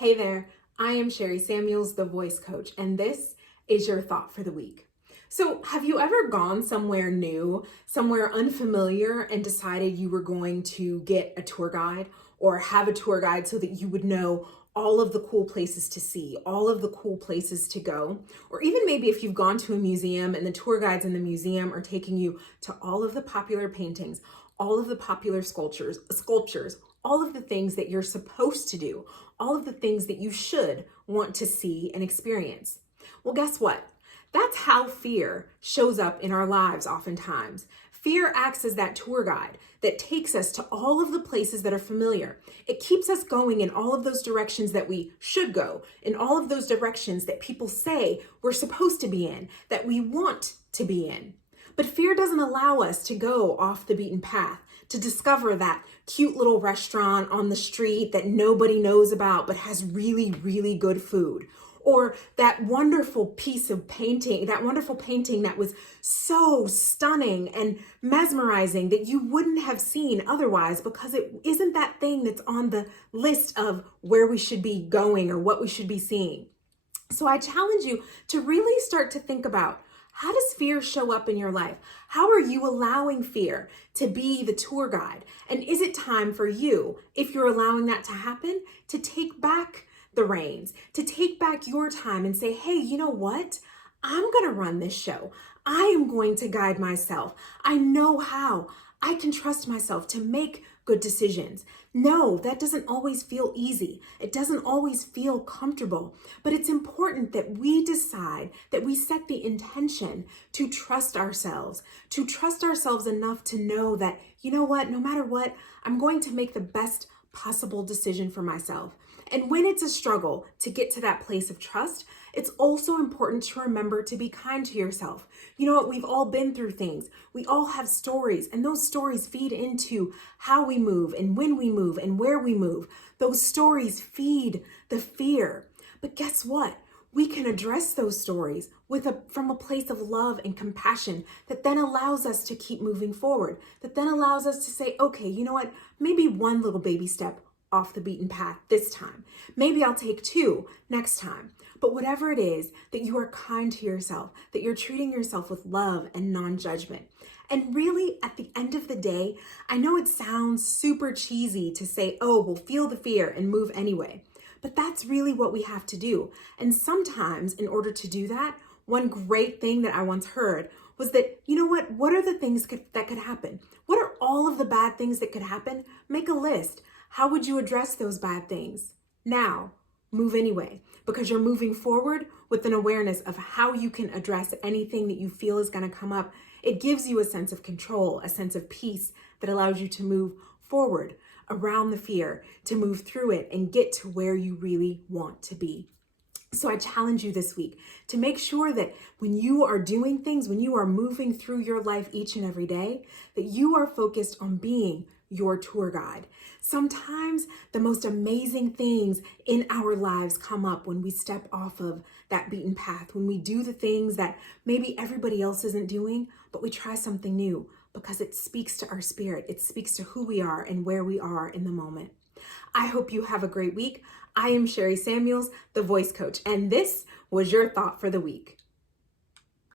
Hey there, I am Sherry Samuels, the voice coach, and this is your thought for the week. So, have you ever gone somewhere new, somewhere unfamiliar, and decided you were going to get a tour guide or have a tour guide so that you would know all of the cool places to see, all of the cool places to go? Or even maybe if you've gone to a museum and the tour guides in the museum are taking you to all of the popular paintings, all of the popular sculptures, all of the things that you're supposed to do, all of the things that you should want to see and experience. Well, guess what? That's how fear shows up in our lives oftentimes. Fear acts as that tour guide that takes us to all of the places that are familiar. It keeps us going in all of those directions that we should go, in all of those directions that people say we're supposed to be in, that we want to be in. But fear doesn't allow us to go off the beaten path, to discover that cute little restaurant on the street that nobody knows about but has really, really good food. Or that wonderful piece of painting, that wonderful painting that was so stunning and mesmerizing that you wouldn't have seen otherwise because it isn't that thing that's on the list of where we should be going or what we should be seeing. So I challenge you to really start to think about, how does fear show up in your life? How are you allowing fear to be the tour guide? And is it time for you, if you're allowing that to happen, to take back the reins, to take back your time and say, hey, you know what? I'm going to run this show. I am going to guide myself. I know how. I can trust myself to make good decisions. No, that doesn't always feel easy. It doesn't always feel comfortable, but it's important that we decide, that we set the intention to trust ourselves enough to know that, you know what, no matter what, I'm going to make the best possible decision for myself. And when it's a struggle to get to that place of trust, it's also important to remember to be kind to yourself. You know what? We've all been through things. We all have stories, and those stories feed into how we move and when we move and where we move. Those stories feed the fear. But guess what? We can address those stories from a place of love and compassion that then allows us to keep moving forward, that then allows us to say, okay, you know what? Maybe one little baby step off the beaten path this time. Maybe I'll take 2 next time. But whatever it is, that you are kind to yourself, that you're treating yourself with love and non-judgment. And really, at the end of the day, I know it sounds super cheesy to say, oh, we'll feel the fear and move anyway. But that's really what we have to do. And sometimes, in order to do that, one great thing that I once heard was that, you know what are the things that could happen? What are all of the bad things that could happen? Make a list. How would you address those bad things? Now, move anyway, because you're moving forward with an awareness of how you can address anything that you feel is going to come up. It gives you a sense of control, a sense of peace that allows you to move forward around the fear, to move through it and get to where you really want to be. So I challenge you this week to make sure that when you are doing things, when you are moving through your life each and every day, that you are focused on being your tour guide. Sometimes the most amazing things in our lives come up when we step off of that beaten path, when we do the things that maybe everybody else isn't doing, but we try something new because it speaks to our spirit. It speaks to who we are and where we are in the moment. I hope you have a great week. I am Sherry Samuels, the voice coach, and this was your thought for the week.